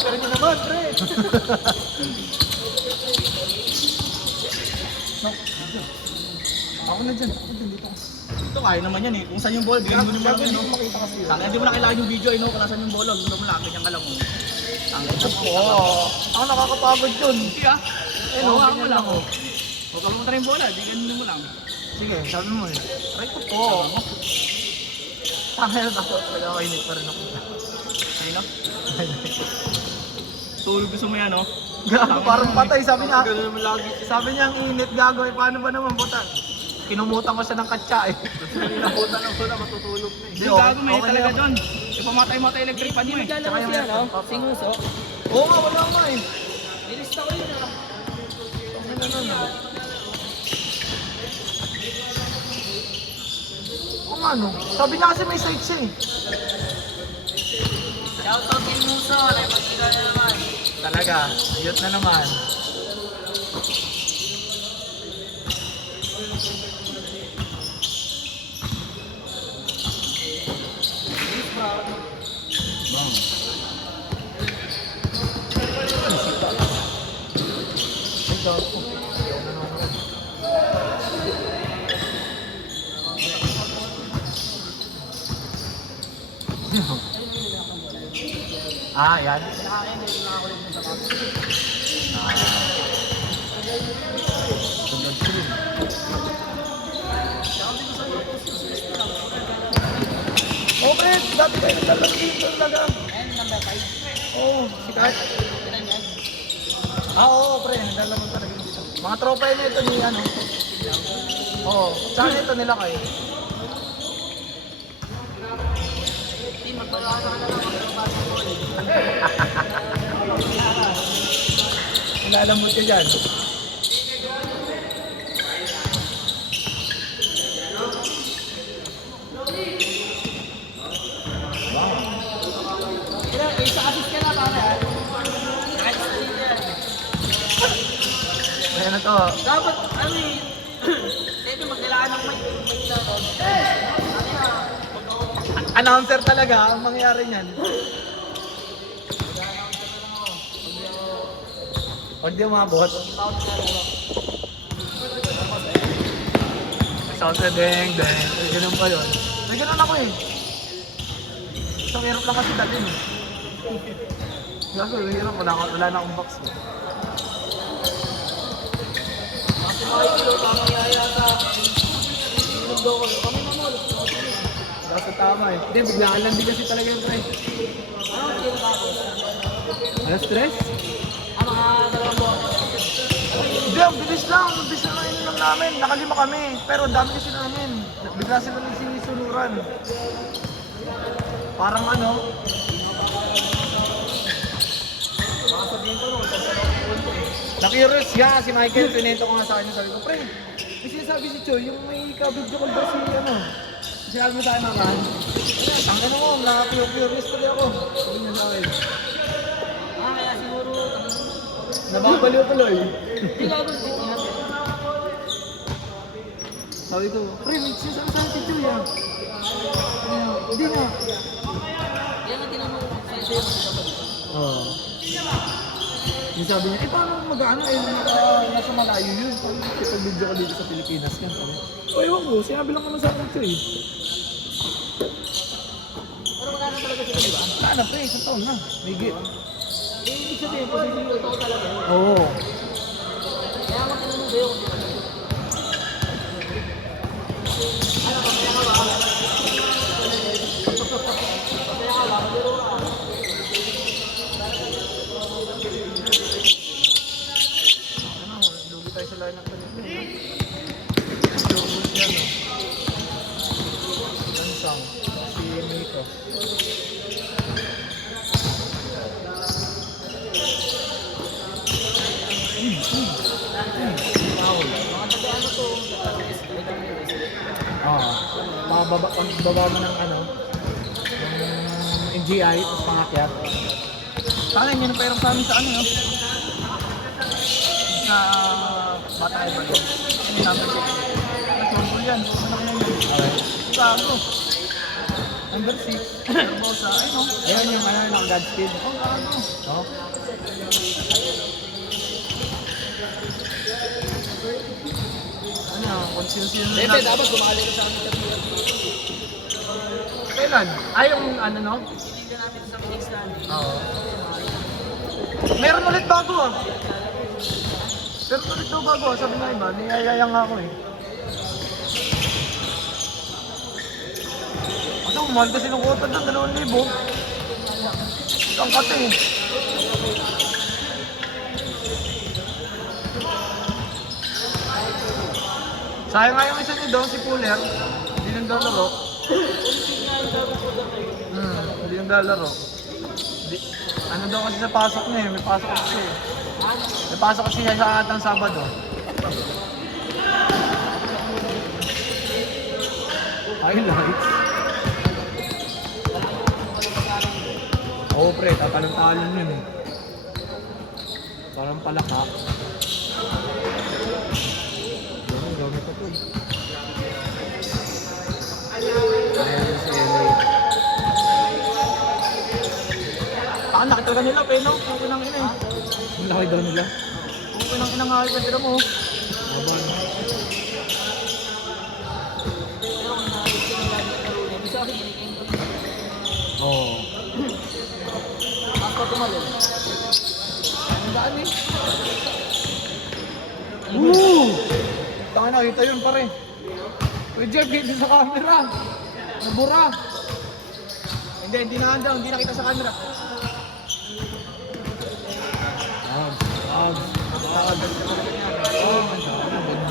ka rin naman, pre. Ako na dyan. Ako dyan dito. Ito kaya naman yan eh. Kung saan yung ball, bigyan mo yung ball. Hindi ko makita kasi. Tangin, di mo na kailangan yung video eh, no? Kung nasan yung ball, gusto mo lang, ganyan ka lang. Tangin, Oo. Ako nakakapagod yun. Hindi ah. Eh, no, Hawakan mo ganyan lang. lang, oh. Huwag ka pumunta rin yung bola, di ganun mo lang. Sige, sabi mo eh. Try ko po. Tangin na ako. Talaga kainit pa rin ako. Ayun no? Tulog gusto mo yan, no? Gago, parang patay. Sabi niya, sabi niya ang init gago. Eh, paano ba naman buta? Kinumutan ko siya ng katsa eh. Pinabutan ng bola, matutulog na eh. Hindi, okay, gago, may okay talaga lang. doon. Ipamatay mo tayo electric pan mo eh. Tsaka yung ano? Singuso. Oo nga, wala nga eh. Nilista ko yun ah. Kung ano, sabi niya kasi may sites eh. Shoutout kay Muso. Naipagsigaw na naman. Talaga, yun na naman. Ah, yan. Okay, dati kayo naglalagay talaga. And number 5. Oo, si Kart. Oo, pre, naglalagay talaga dito. Mga tropa yun ito ni ano. Oo, saan ito nila kayo? Hindi, magpagawa ka na lang ng basketball. Nilalamot ka dyan. Isa assist ka na para. Kahit sa yan. Ayan na to. Dapat, ano eh. Dito magkailangan ng mic na doon. Ano yan? Announcer talaga ang mangyari niyan. Pag di umabot. Sound ka na lang. Sound na deng deng. May ganun pa yun. May ganun ako eh. Isang hirap lang kasi dalhin eh. Gago, may hirap. Wala na akong box eh. Kasi mga kilo, tamang yayata. Inom daw ko. Kami mamul. Basta tama eh. Hindi, biglaan lang din kasi talaga yun pre. Ano ang kilo tapos? Na-stress? Ang mga dalawang buwan. Hindi, ang bilis lang. Ang bilis lang yun lang namin. Nakalima kami. Pero ang dami kasi namin. Bigla sila ng sinisunuran. Parang ano. Baka sabihin ko, no, tapos ako punto eh. Na-curious nga si Michael. Pinento ko nga sa kanya. Sabi ko, pre, may sinasabi si Choy, yung may ka-video call ba si ano. Sinabi mo sa akin naman. Ang ano mo, na-curious tuloy ako. Sabi niya sa akin. Kaya siguro, Nababaliw tuloy. hindi ka agad din yan. Sabi ko, pre, may sinasabi sa akin si Choy ah. Hindi nga. Yan ang tinanong ko sa'yo. Oo. Yung sabi niya, paano mag-ano eh, nasa malayo yun. Kapag video ka dito sa Pilipinas yan. O ewan ko, sinabi lang naman sa akin ito eh. Pero magkano talaga sila, di ba? Sana pre, isang taon na. May git. Eh, ibig sabihin, posibleng totoo talaga. Oo. Kaya ako tinanong sa'yo kung sino. Ano, mamaya ka ba? Mamaya ka ba? Pero ka. Ano, lugi tayo sa line ng kanito. Lugi yan oh. Gansang. Si Miko. Foul. Mga taga ano to? Pagbaba mo ng ano, ng NGI, tapos pangakyat. Tangin, yun ang perang sa amin sa ano yun. Sa bata ay balo. May number 6. Nasumbol yan. Malaki na yun. Okay. Gago. Number 6. Barbosa, ay no. Ayun yung ano, ng Godspeed. Oh, gaano. No? Ano, kung sino-sino na Pepe, dapat sumali ka sa amin sa tira. Kailan? Ay, yung ano, no? Hindi namin sa next time. Oo. Meron ulit bago ah. Meron ulit daw bago ah. Sabi nga iba, niyayaya nga ako eh. Ano, mahal kasi ng kutan ng 2,000. Ang kate eh. Sayang nga yung isa niya doon, si Puller. Hindi nang lalaro. Hindi nang lalaro. Ano daw kasi sa pasok niya eh, may pasok kasi eh. May pasok kasi siya sa atang Sabado. Highlights. Oo pre, tatalon-talon yun eh. Parang palakak. Dami pa po eh. Ayan si LA. Baka nakita nila, pero kung pinang ina eh. Ang laki daw nila. Kung pinang ina nga yung pwede mo. Laban. Pero kung naayos ka ng gamit na rune, bisa kasi giniging ko. Oo. Mas pa tumalon. Ang daan eh. Woo! Tanga na, kita yun pare. Uy Jeff, hindi sa camera. Nabura. Hindi na daw, hindi nakita sa camera.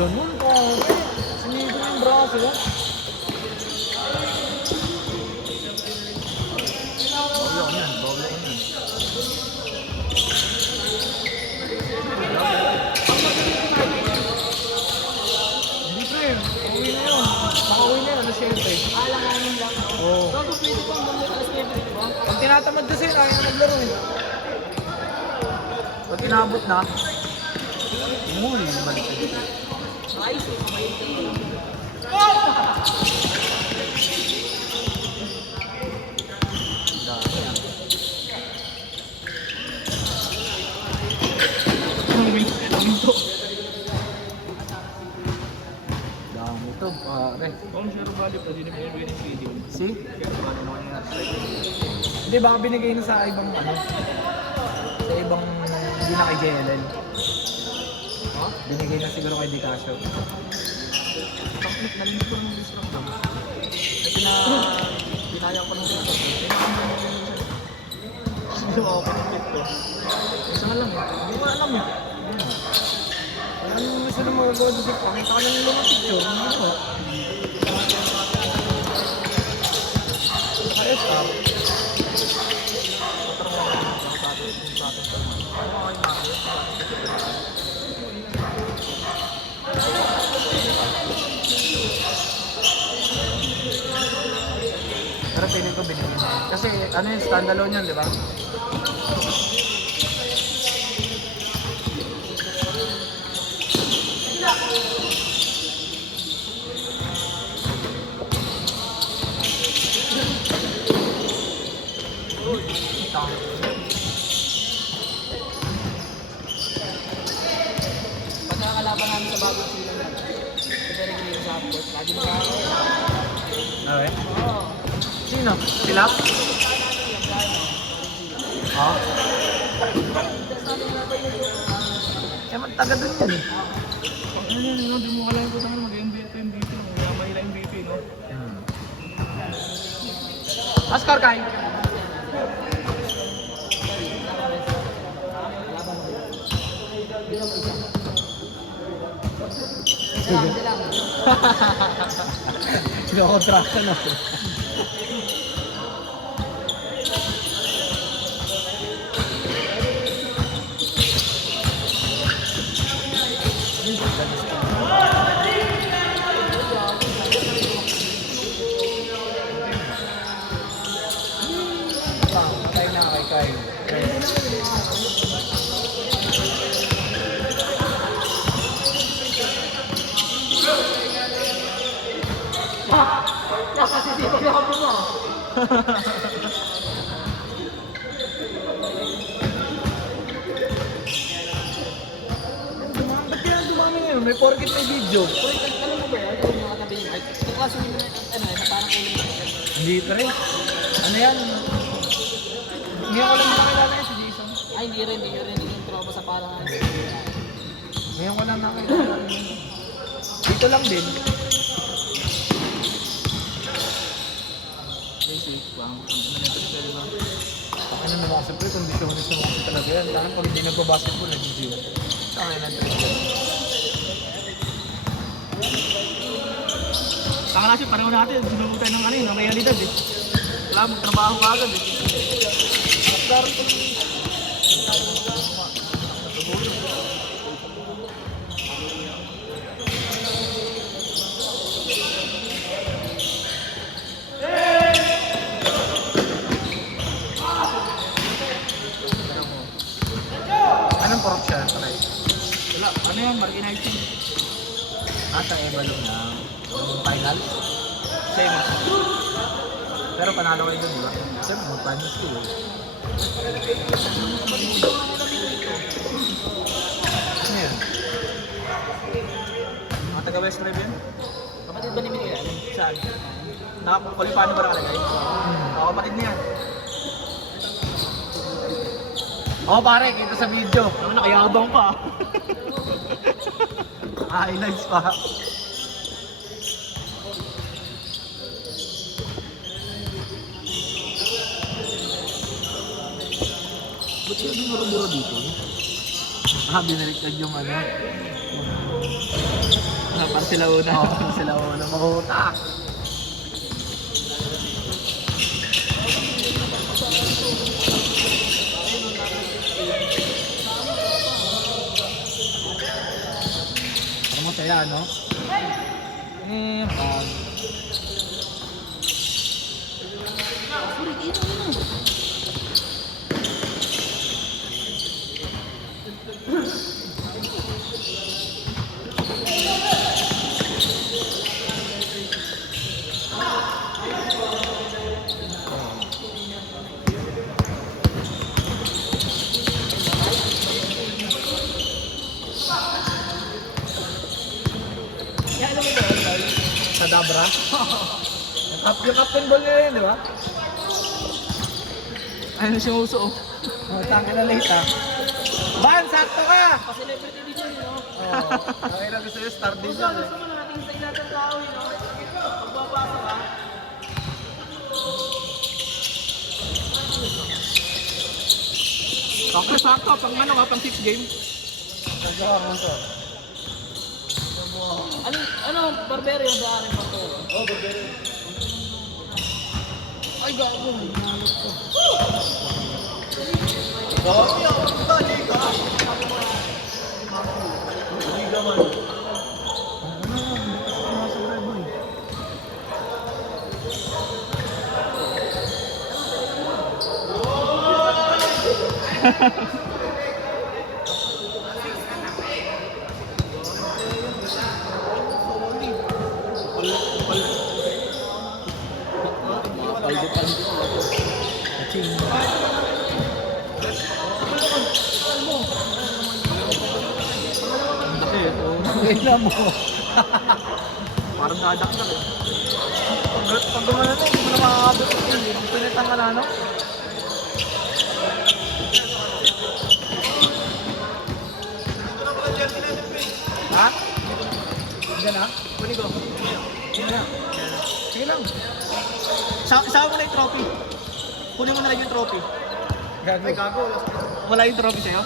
Ganda nun pare. Sinigo yung braso. Bawlo ko yan, bawlo ko yan. Hindi pre, uwi na yun. Makauwi na yun, alas 7. Alam mo yun lang. Oo. Bago pwede pang bumalik alas 7, di ba? Pag tinatamad kasi, kaya na maglaro eh. Pag inabot na, muli balik. Ayos eh, mabait eh. Dami ah. Dami to, pare. Kung zero value pa, hindi naman yung video. See? Kaya ano naman yung Hindi, baka binigay na sa ibang ano. Sa ibang, hindi na kay JLL. Binigay na siguro kay Dicasio. Pang-click, nalinig ko ng discount lang. Kasi pinayang ko ng discount. Gusto ako pinag-click ko. Isa nga lang eh. Hindi ko alam eh. Ano gusto na magagawa doon? Pakita ka lang yung mga picture. Ano? Ayos ah. Pero piling ko binili. Kasi ano yung standalone yan, di ba? Pag nakakalaban namin sa bagong sila na, kasi regular sa upload, lagi makakalaban. Okay. Oo. Sino? Sila? Ha? Eh, taga dun yan eh. Ano yun, no? Di mo kailangan ko tangan mag-MVP, MVP, no? Kaya mahila MVP, no? Oscar Kai. Hindi lang. Kinokontrakan ako. Patay na kay Kai. Kasi sipag na kami mo. Ba't kaya dumami ngayon? May porkit may video. Uy, alam mo ba yan? Yung mga katabi yung mic. Yung klase yung sa parang ulo mo. Hindi pa rin. Ano yan? Ngayon ko lang nakilala yan si Jason. Ay, hindi rin yung tropa sa parang Ngayon ko lang nakilala yan. Dito lang din. basic. Ang manipulator na. Ano naman kasi pre, kondisyonis naman kasi talaga yan. Parang pag hindi nagbabasketball, nag-gym. Saka yan ang trip yan. Saka kasi pareho natin, sinubutan ng ng realidad eh. Wala, magtrabaho ka agad eh. Anong pork siya? Try. Wala, ano yan, marginizing. Asa Evalong na yung final. Same. Pero panalo kayo dun, di ba? Siyempre, mag-finals ko yun. Ano yan? Mga taga-West Rev yan? Kapatid ba ni Miguel? Saan? Nakakulipahan ba nakalagay? Kapatid niya. Oo pare, kita sa video. Ano, nakayabang pa. Highlights pa. Ba't yung binuro-buro dito? Binaliktad yung ano. Parang sila una. Oo, sila una mahuta. Ano mo saya, no? Pag... Sa Dabra? Yung captain ball nila yun, di ba? Ayun siya uso oh. Tangin na late ah. Ban, sakto ka! Pa-celebrity din yun, no? Oo. Ang ina gusto yung star din yun eh. Gusto mo na natin sa lahat ng tao, no? Magbabasa ka. Okay, sakto. Pang ano ka, pang 6 game. Nagawa mo to. Ano, barbero yung daan mo to? Oh, barbero. Ay, gago. Hinalot ko. Dami ako, diba? Liga. Liga man. Ano nga, hindi kasi sumasabay mo eh. Kaching. Kailan mo? Parang dadak na rin. Pag gumana na, hindi mo na makakabot. Pinitan ka na, no? Ha? Diyan na? Kunin ko. Diyan na. Sige lang. Sama mo na yung trophy. Kunin mo na lang yung trophy. Gago. Ay, gago. Wala yung trophy sa'yo?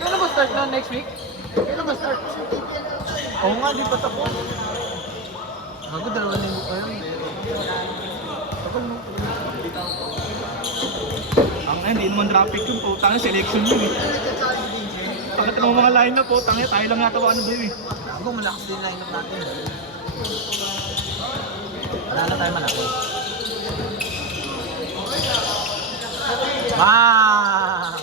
Kailan ba start na next week? Kailan ba start? Oo nga, di pa tapos. Gago, 2 linggo pa yun. Tapos mo. Ang hindi naman draft pick yun po. Tangin selection yun eh. Bakit naman mga line na po? Tangin tayo lang natawa ano ba yun eh. Gago, malakas din line-up natin. Wala na tayo malaki. Ah!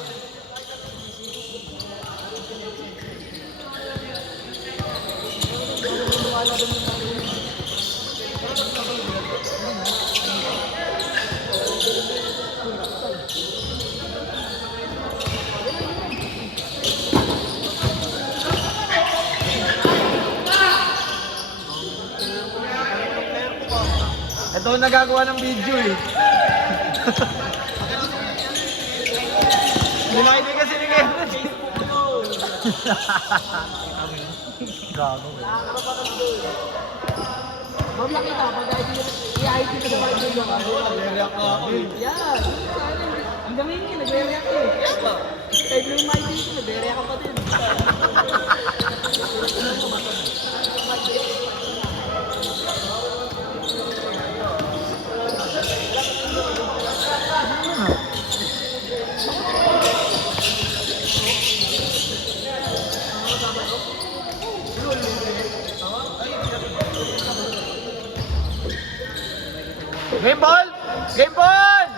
Ito ang nagagawa ng video eh. Hindi makinig kasi ni Kevin. Gago. Mamaya kita, pag i-IT ka sa mga video ka. Nag-react na ako eh. Yan. Ang gamin niya, nagre-react eh. Kahit may mic dito, nagre-react ka pa din.